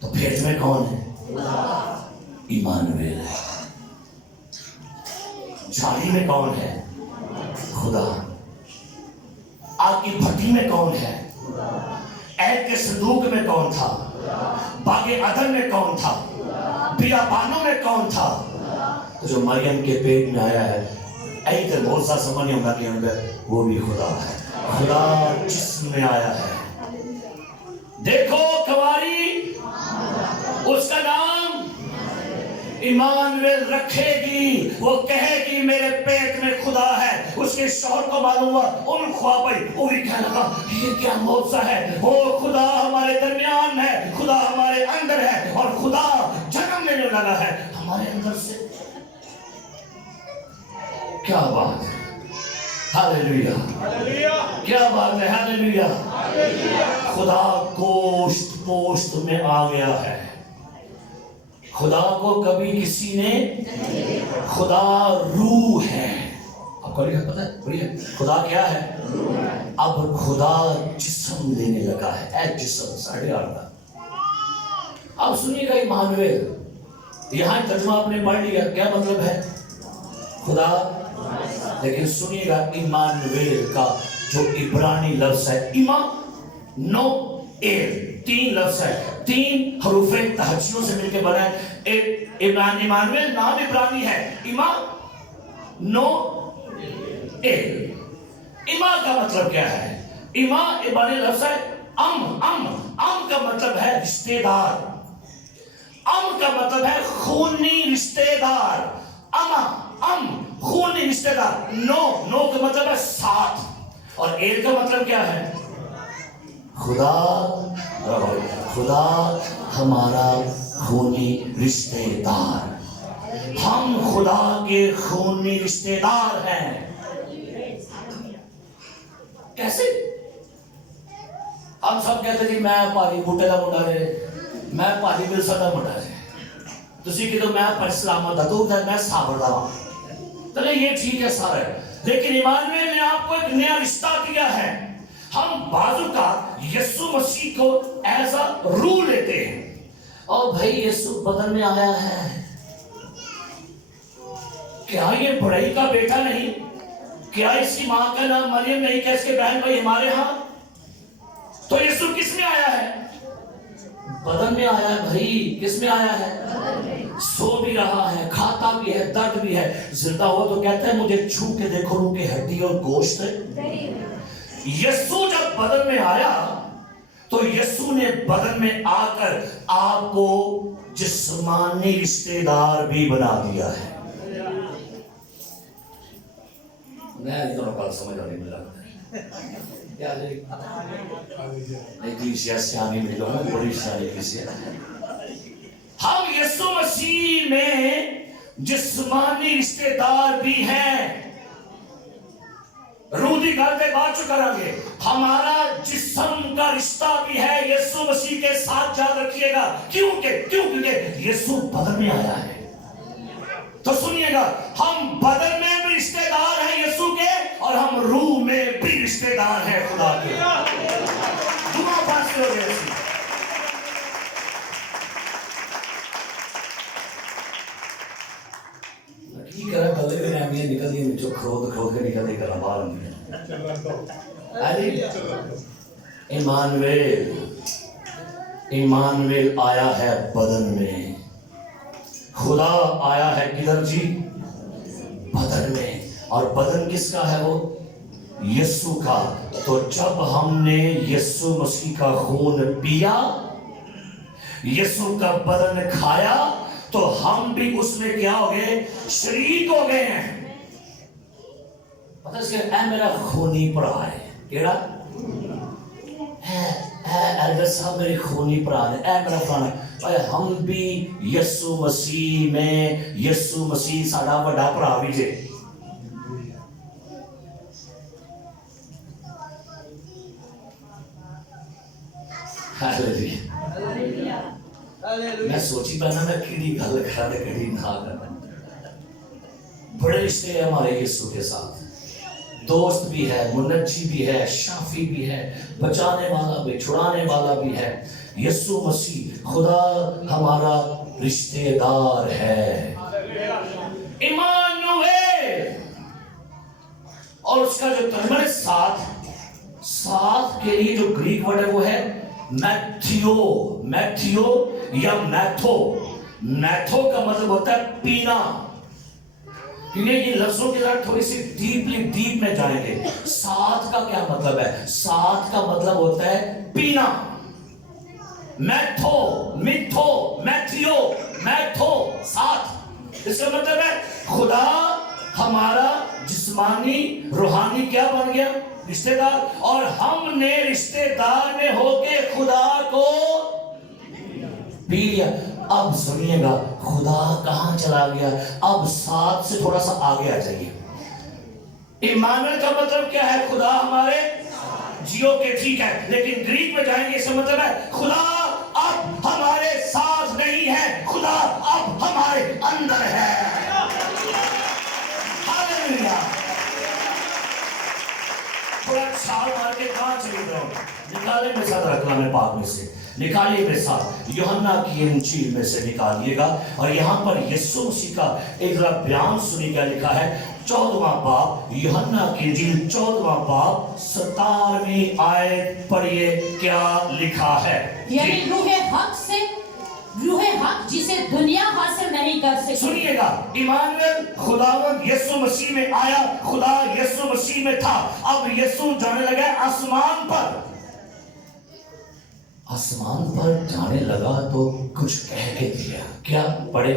تو پھر میں کون ہے؟ ایمانویل ہے. جھاڑی میں کون ہے؟ خدا. آگ کی بھٹی میں کون ہے؟ عہد کے صندوق میں کون تھا؟ باغ عدن میں کون تھا؟ بیابانوں میں کون تھا؟ تو جو مریم کے پیٹ میں آیا ہے, ایک بہت سا سمجھ نہیں ہوگا کہ اندر وہ بھی خدا ہے. خدا جسم میں آیا ہے. دیکھو کواری, اس کا نام ایمانویل رکھے گی. وہ کہے گی میرے پیٹ میں خدا ہے. اس کے شوہر کو معلوم ہوا, ان خواب پڑی, وہ بھی کہنے لگا یہ کیا معجزہ ہے, وہ خدا ہمارے درمیان ہے, خدا ہمارے اندر ہے, اور خدا جنم لینے لگا ہے ہمارے اندر سے. کیا بات ہے, ہاللیلویا, کیا بات ہے, ہاللیلویا. خدا گوشت پوشت میں آ گیا ہے. خدا کو کبھی کسی نے, خدا روح ہے. آپ کو پتہ ہے, بڑھیا, خدا کیا ہے؟ اب خدا جسم لینے لگا ہے. ایک جسم 8.5 کا. اب سنیے گا ایمانویل, یہاں ترجمہ آپ نے پڑھ لیا, کیا مطلب ہے؟ خدا. لیکن سنیے گا ایمانویل کا جو عبرانی لفظ ہے, ایما نو ایل, 3 لفظ ہے, 3 حروف تہجیوں سے مل کے بنا ہے. ایمانویل نام عبرانی ہے, ایما نو ایل. ایما کا مطلب کیا ہے؟ ایما عبرانی لفظ ہے ام کا مطلب ہے رشتہ دار. ام کا مطلب ہے خونی رشتہ دار. ام خونی رشتہ دار. نو کا مطلب ہے ساتھ. اور ایل کا مطلب کیا ہے؟ خدا ہمارا خونی رشتہ دار. ہم خدا کے خونی رشتہ دار ہیں. کیسے؟ ہم سب کہتے ہیں میں پاری بوٹے کا منڈا رہے, میں پاری ملسا کا منڈا رہے, تسی کہ تو میں پر سلامت ہے, تو میں صابر دا ہوں. چلے یہ ٹھیک ہے سارا ہے, لیکن ایمانویل نے آپ کو ایک نیا رشتہ دیا ہے. ہم بعض اوقات یسوع مسیح کو ایز اے روح لیتے ہیں. اور بھائی یسوع بدن میں آیا ہے, کیا یہ بڑائی کا بیٹا نہیں؟ کیا اس کی ماں کا نام مریم نہیں؟ کیا اس کے بہن بھائی ہمارے ہاں؟ تو یسوع کس میں آیا ہے؟ بدن میں آیا ہے بھائی. کس میں آیا ہے؟ سو بھی رہا ہے, کھاتا بھی ہے, درد بھی ہے, زندہ ہوا تو کہتا ہے مجھے چھو کے دیکھو, روح کی ہڈی اور گوشت ہے. یسوع جب بدن میں آیا تو یسوع نے بدن میں آ کر آپ کو جسمانی رشتہ دار بھی بنا دیا ہے. میں اتنا بات سمجھ آنے ملا سیانی ملو ہوں, بڑی سیانی کسی. ہم یسوع مسیح میں جسمانی رشتہ دار بھی ہیں. روح دی گل پہ بات چو کریں گے. ہمارا جسم کا رشتہ بھی ہے یسوع مسیح کے ساتھ, یاد رکھیے گا. کیونکہ یسوع بدن میں آیا ہے. تو سنیے گا, ہم بدن میں بھی رشتہ دار ہیں یسوع کے, اور ہم روح میں بھی رشتہ دار ہیں خدا کے. دعا پاس ہو گئے. کی کرا بدل کے نام یہ نکل دی جو کھود کے نکل دی کرا باہر ایمانویل آیا ہے بدن میں. خدا آیا ہے کدھر جی؟ بدن میں. اور بدن کس کا ہے؟ وہ یسوع کا. تو جب ہم نے یسوع مسیح کا خون پیا, یسوع کا بدن کھایا, تو ہم بھی اس میں کیا ہو گئے؟ شریک ہو گئے ہیں. اس کے اے میرا خونی بھرا ہے کیڑا ایلڈر صاحب میری خونی بھرا ہے اے میرا فلانا اے ہم بھی یسوع مسیح میں یسوع مسیح ساڈا بڑا بھرا بھی جے میں سوچی پہنا میں کیڑی گل کرا کیڑی نہ کرنا بڑے رشتے ہیں ہمارے یسوع کے ساتھ دوست بھی ہے منجی بھی ہے شافی بھی ہے بچانے والا بھی چھڑانے والا بھی ہے یسوع مسیح خدا ہمارا رشتے دار ہے ایمانویل اور اس کا جو ترجمہ ہے ساتھ کے لیے جو گریک ورڈ ہے وہ ہے میتھیو یا میتھو کا مطلب ہوتا ہے پینا کیونکہ یہ لفظوں کے ساتھ تھوڑی سی ڈیپ میں جائیں گے ساتھ کا کیا مطلب ہے ساتھ کا مطلب ہوتا ہے پینا میتھو ساتھ اس کا مطلب ہے خدا ہمارا جسمانی روحانی کیا بن گیا رشتے دار اور ہم نے رشتے دار میں ہو کے خدا کو پی لیا اب سنیے گا خدا کہاں چلا گیا اب ساتھ سے تھوڑا سا آگے آ جائیے ایمانویل کا مطلب کیا ہے خدا ہمارے جیو کے ٹھیک ہے لیکن گریک میں جائیں گے اس کا مطلب ہے خدا اب ہمارے ساتھ نہیں ہے خدا اب ہمارے اندر ہے ہاللیلویا تھوڑا چھال مار کے کہاں چلی جاؤ نکالے میں ساتھ کلام پاک میں سے نکالیے میرے ساتھ یوحنا کی انجیل میں سے نکالیے گا اور یہاں پر یسوع مسیح کا ایک ذرا بیان سنی کیا لکھا ہے 14واں باب یوحنا کی انجیل 14واں باب 17ویں آیت پڑھیے کیا لکھا ہے یعنی روح حق جسے دنیا حاصل نہیں کر سکتی سنیے گا ایمانویل خداوند یسوع مسیح میں آیا خدا یسوع مسیح میں تھا اب یسوع جانے لگا آسمان پر جانے لگا تو کچھ کہہ کے دیا کیا پڑھے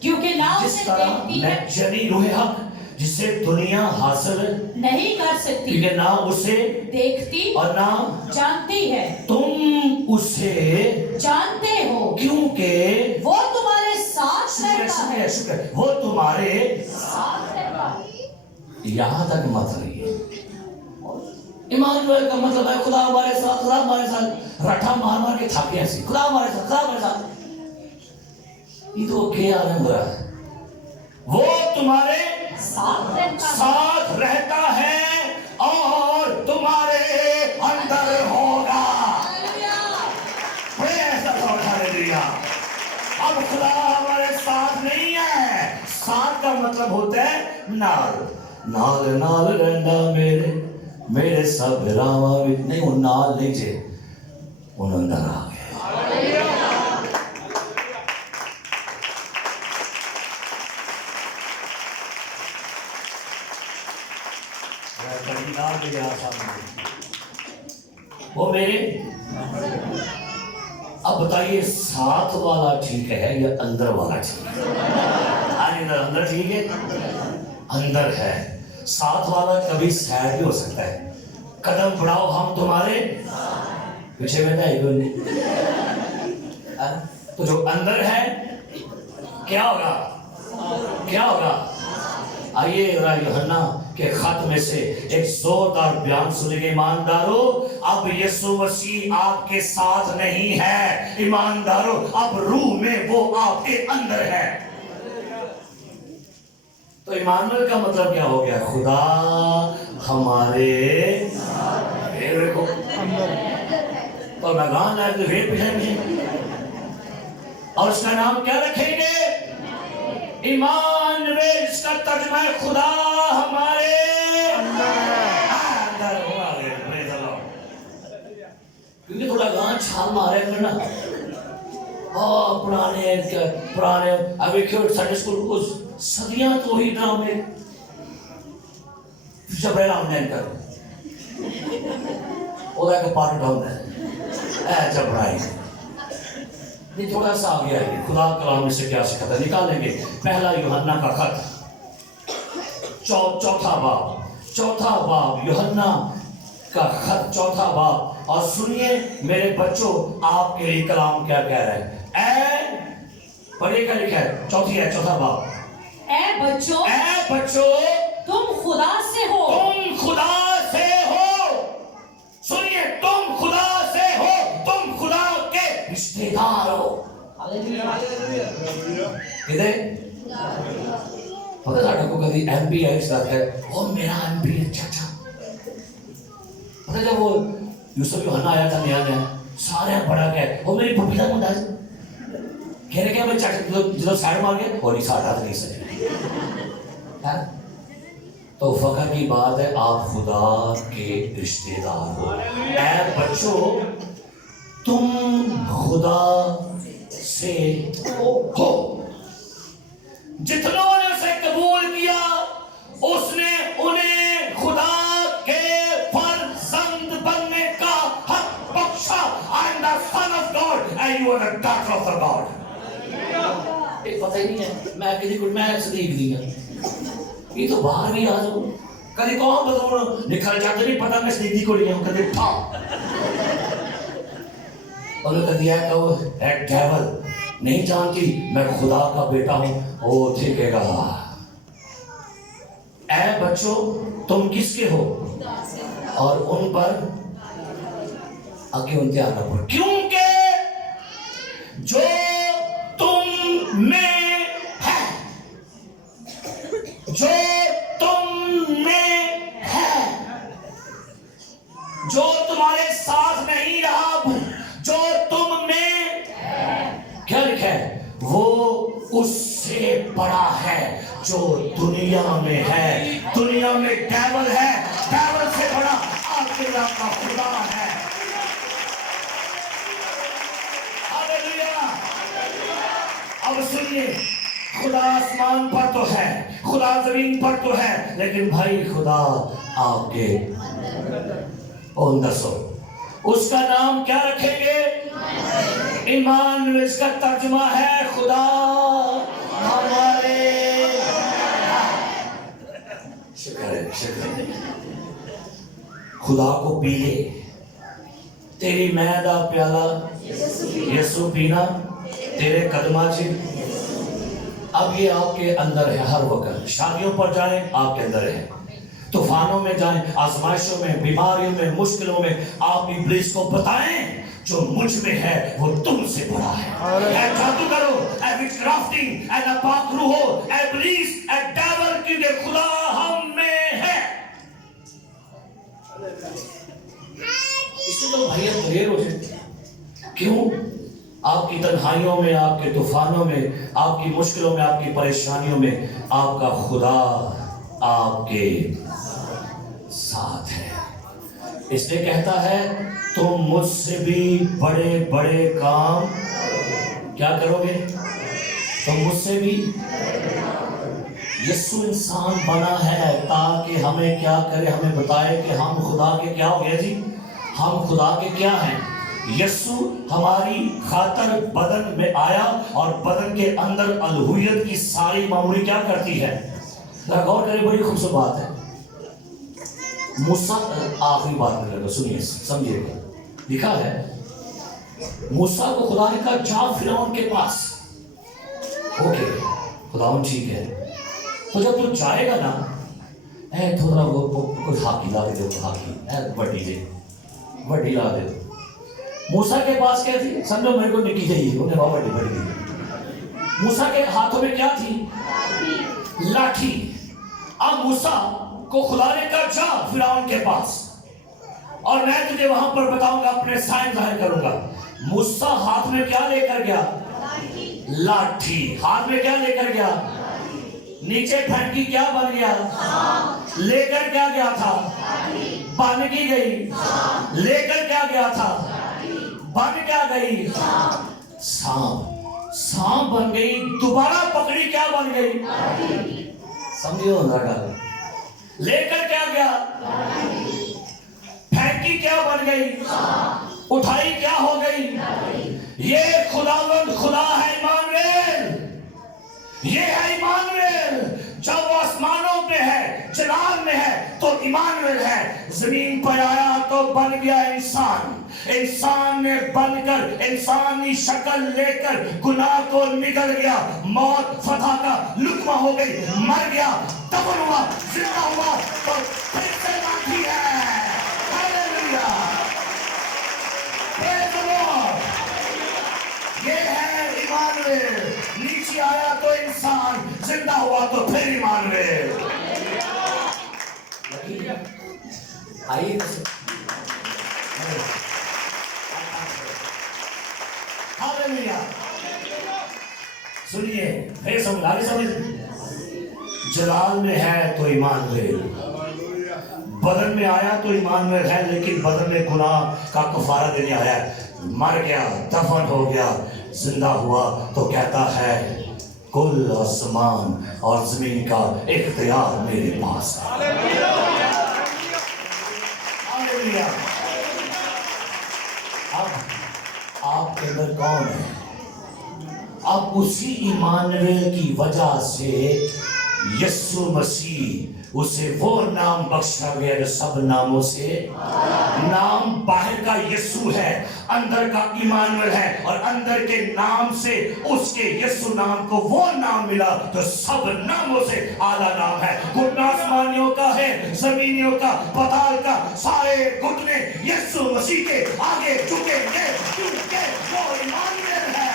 کیونکہ نہ جس اسے طرح دیکھتی ہے یعنی روح حق جسے دنیا حاصل نہیں کر سکتی کیونکہ نہ اسے دیکھتی اور نہ جانتی ہے تم اسے جانتے ہو کیونکہ وہ تمہارے ساتھ رہتا ہے شکر وہ تمہارے ساتھ رہتا ہے یہاں تک مت رہیے ایمانویل کا مطلب ہے خدا ہمارے ساتھ رٹھا مار کے تھاکے ایسی خدا ہمارے ساتھ یہ تو کیا رہا ہے وہ تمہارے ساتھ رہتا ہے اور تمہارے اندر ہوگا ایسا ہاللیلویا اب خدا ہمارے ساتھ نہیں ہے ساتھ کا مطلب ہوتا ہے نال رہنا میرے سب راما بھی نہیں وہ نال نہیں جے وہ اندر آ گئے وہ میرے اب بتائیے ساتھ والا ٹھیک ہے یا اندر والا ٹھیک ہے اندر ٹھیک ہے اندر ہے ساتھ والا کبھی سیڈ بھی ہو سکتا ہے قدم بڑھاؤ ہم تمہارے پیچھے میں نہیں تو جو اندر ہے کیا ہوگا آئیے یوحنا کے خط میں سے ایک زوردار بیان سنیں گے ایماندارو اب یسوع مسیح آپ کے ساتھ نہیں ہے ایماندارو اب روح میں وہ آپ کے اندر ہے تو ایمانویل کا مطلب کیا ہو گیا خدا ہمارے تو میں گان لائے تو پھر پیچھے اور اس کا نام کیا رکھیں گے ایمانویل اس کا ترجمہ ہے خدا ہمارے اندر ہوا گیا کیونکہ تھوڑا گان چھال مارے گا نا پرانے ابھی کیوں سنڈے اسکول کو صدیاں تو ہی ڈرامے جب رام نین کر وہ ایک پارٹ ڈاؤن ہے جب رائے یہ تھوڑا سا آگے آئیے خدا کلام میں سے کیا سکھتا ہے نکالیں گے پہلا یوحنا کا خط 4واں باب चौथा बाब, यूहन्ना का खत चौथा बाब। और सुनिए मेरे बच्चों, आपके लिए कलाम क्या कह रहा है। पढ़िए क्या लिखा है, चौथा बाब। ए बच्चों, तुम खुदा से हो। तुम खुदा से हो। सुनिए, तुम खुदा से हो, तुम खुदा के रिश्तेदार हो। किधर पता साढ़े को कभी एमपी आई साथ है, और मेरा एमपी चाचा। पता जब वो यूसुफ यूहन्ना आया था नया सारे बड़ा गए, वो मेरी पपी का मुंडा कह रहे क्या, मैं चाचा जो साइड मार गए और इस आटा नहीं सके। तो फखर की बात है, आप खुदा के रिश्तेदार हो। ऐ बच्चों, तुम खुदा से हो। जितनों ने उसे कबूल किया, उसने उन्हें खुदा के फर्जंद बनने का हक बख्शा। I am the son of God and you are the daughter of the God। पता ही नहीं है, मैं किसी को मैं सदीक दी है, ये तो बाहर भी आ जाओ। कभी कौन बताओ निकल जाते, नहीं पता मैं सदीक को लिया हूँ, कभी था और कभी है तो डेविल नहीं जानती मैं खुदा का बेटा हूँ, वो ठीक है। ऐ बच्चों, तुम किसके हो, और उन पर आगे उनके आना पड़, क्योंकि जो तुम में है, जो तुम में है, जो तुम्हारे साथ नहीं रहा, जो तुम में क्या लिखा है, वो उससे बड़ा है जो दुनिया में है। दुनिया में डेविल है, डेविल से बड़ा आपके का खुदा है। हालेलुया। अब सुनिए, खुदा आसमान पर तो है, खुदा जमीन पर तो है, लेकिन भाई खुदा आपके अंदर सो। उसका नाम क्या रखेंगे, ईमान। इसका तर्जुमा है खुदा हमारे। शुक्र है खुदा को पी ले, तेरी मैदा प्याला यीशु पीना तेरे कदमा च। अब ये आपके अंदर है, हर वक्त शादियों पर जाएं आपके अंदर है, तूफानों में जाएं, आजमाइशों में, बीमारियों में, मुश्किलों में, आप इब्लीस को बताएं जो मुझ में है वो तुमसे बड़ा है। जादू करो, विचक्राफ्टिंग, नापाक रूह हो, इब्लीस, डेविल की दे, खुदा हम में है। इससे तो भैया देर हो जाए। क्यों? आपकी तन्हाइयों में, आपके तूफानों में, आपकी मुश्किलों में, आपकी परेशानियों में आपका खुदा आपके साथ है। इसलिए कहता है, तुम मुझसे भी बड़े बड़े काम क्या करोगे, तुम मुझसे भी। यीशु इंसान बना है ताकि हमें क्या करे, हमें बताए कि हम खुदा के क्या हो गए जी, हम खुदा के क्या हैं। यीशु हमारी खातर बदन में आया और बदन के अंदर अलहुयत की सारी मामूली क्या करती है। गौर करें, बड़ी खूबसूरत बात है। मूसा, आखिरी बात में लगा, सुनिए समझिएगा, लिखा है मूसा को खुदा ने कहा जा फिरौन के पास। ओके, खुदावन ठीक है, तो जब तू जाएगा ना, थोड़ा वो कोई हाकी ला दे दो, हाकी वड्डी ला दे दो। मूसा के पास क्या थी, समझो मेरे को निकी चाहिए, उन्हें बहुत बड़ी थी। मूसा के हाथों में क्या थी, लाठी। अब मूसा को खुदा ने कहा जा फिरौन के पास और मैं तुझे वहां पर बताऊंगा, अपने साइन जाहिर करूंगा। मूसा हाथ में क्या लेकर गया, लाठी। हाथ में क्या लेकर गया, नीचे फैंकी क्या बन गया, लेकर क्या गया था, बन की गई। लेकर क्या गया था, बन क्या गई, सांप। सांप बन गई, दोबारा पकड़ी क्या बन गई, समझियो ना। लेकर क्या गया, फेंकी क्या बन गई, उठाई क्या हो गई। ये खुदावंद खुदा है इमानुएल, ये है इमानुएल। जब वो आसमानों पे है, जलाल में है तो इमानुएल है। जमीन पर आया तो बन गया इंसान, इंसान ने बनकर इंसानी शक्ल लेकर गुनाह को निकल गया, मौत फतह का लुत्मा हो गई, मर गया, दफन हुआ, जिंदा हुआ तो फिर से बाकी है। Hallelujah, praise the Lord. ये है इमानुएल। नीचे आया तो इंसान, जिंदा हुआ तो फिर इमानुएल। आइए हालेलुया। सुनिए, फिर समझ आगे समझ। जलाल में है तो इमानुएल, बदन में आया तो इमानुएल है, लेकिन बदन में गुनाह का कफारा देने आया, मर गया, दफन हो गया, जिंदा हुआ तो कहता है कुल आसमान और जमीन का इख्तियार मेरे पास है। हालेलुया। अब आपके अंदर कौन है? अब उसी इमानुएल की वजह से यीशु मसीह उसे वो नाम बख्शा गया जो सब नामों से नाम। बाहर का यीशु है, अंदर का इमानुएल है, और अंदर के नाम से उसके यीशु नाम को वो नाम मिला तो सब नामों से आला नाम है। घुटना आसमानियों का है, जमीनियों का, पाताल का, सारे घुटने यीशु मसीह के आगे झुकेंगे क्योंकि वो इमानुएल है।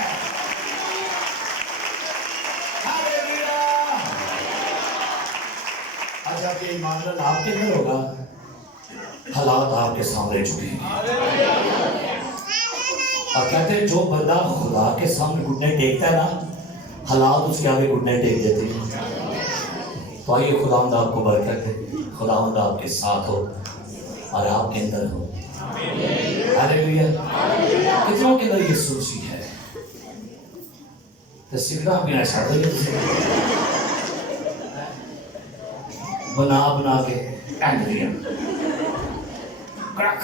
हालेलुया। जब ये इमानुएल आपके अंदर होगा, हालात आपके सामने झुकेंगे। और कहते हैं जो बंदा खुदा के सामने घुटने टेकता है ना, हालात उसके आगे घुटने टेक देते हैं। तो आइए खुदावंद आपको बरकत दे, खुदावंद आपके साथ हो और आपके अंदर हो। हालेलुया। कितनों के अंदर यीशु मसीह है? तो सिगरेट पीना छोड़ देंगे, बना बना के एंड्रिया क्रैक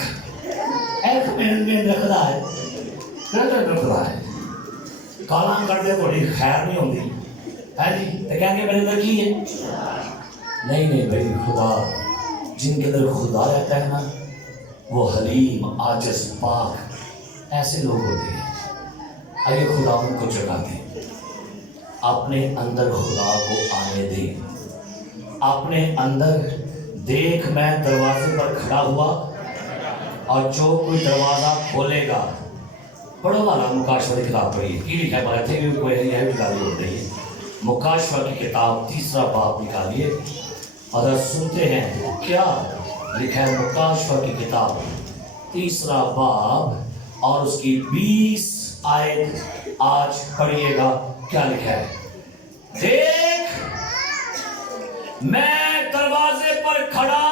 एक मिनट में रखता है, रखता है, काला कर दे थोड़ी खैर नहीं होती है जी। तो कहेंगे मेरे अंदर की है? नहीं नहीं भाई, खुदा जिनके अंदर खुदा रहता है ना, वो हलीम, आजिज़, पाक ऐसे लोग होते हैं। आइए खुदा उनको जगा दें, अपने अंदर खुदा को आने दें। अपने अंदर देख, मैं दरवाजे पर खड़ा हुआ और जो कोई दरवाजा खोलेगा। पढ़ो वाला मुकाशवा की किताब पढ़िए, की लिखा है थे कि कोई यह निकाली हो रही है। मुकाशवा की किताब 3रा बाब निकालिए और सुनते हैं क्या लिखा है। मुकाशवा की किताब 3रा बाब और उसकी 20 आयत आज पढ़िएगा। क्या लिखा है? देख, मैं दरवाजे पर खड़ा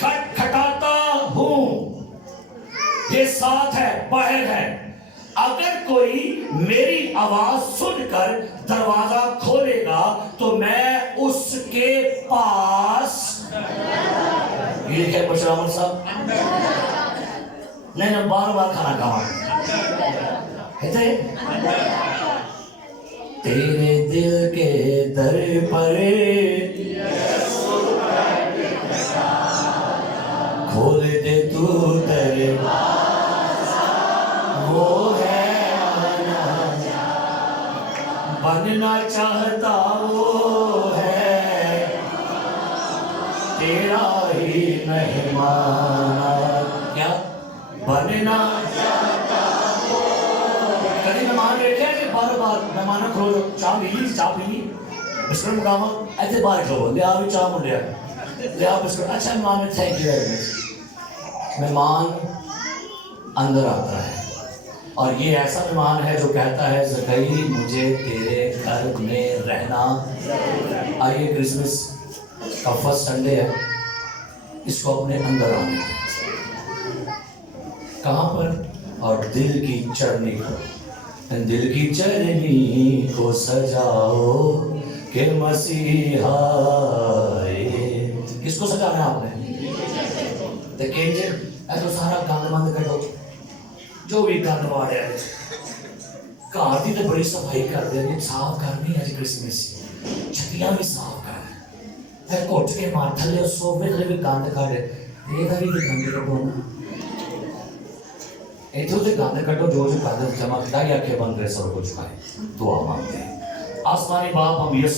खटखटाता हूं। ये साथ है, बाहर है। अगर कोई मेरी आवाज सुनकर दरवाजा खोलेगा तो मैं उसके पास, ये लिखे मुशरामन साहब, नहीं ना बार बार खाना खावा तेरे दिल के दर पर खोल दे तू दरवाज़ा, वो है बनना चाहता, वो है तेरा ही मेहमान। क्या बनना चाहता? कभी मेहमान बैठे कि बार बार मेहमान खोलो, चाह पी बिस्कुट मंगावा, ऐसे बाहर खो लिया भी चाह मुंडिया लिया बिस्कुट। अच्छा मेहमान, थैंक यू वेरी मच। मेहमान अंदर आता है और ये ऐसा मेहमान है जो कहता है ज़कई मुझे तेरे घर में रहना। आइए, क्रिसमस का फर्स्ट संडे है, इसको अपने अंदर आने दें। कहाँ पर? और दिल की चरनी को, दिल की चरनी को सजाओ कि मसीहा। किसको सजाना है आपने? देखेंगे ऐसा सारा गंद बंद करो, जो भी गंद वाड़े घर की तो बड़ी सफाई करते हैं, साफ करनी है। क्रिसमस छत्तियां भी साफ कर ہے کوٹ کے مار تھلے سوفے تھلے بھی گاند کھاڑے یہ بھی گاند کٹو نا ایتھو سے گاند کٹو جو گاند جمع کھا یا کہ بن رہے سب کچھ کھائے دعا مانگتے ہیں آسمانی باپ ہم یسوع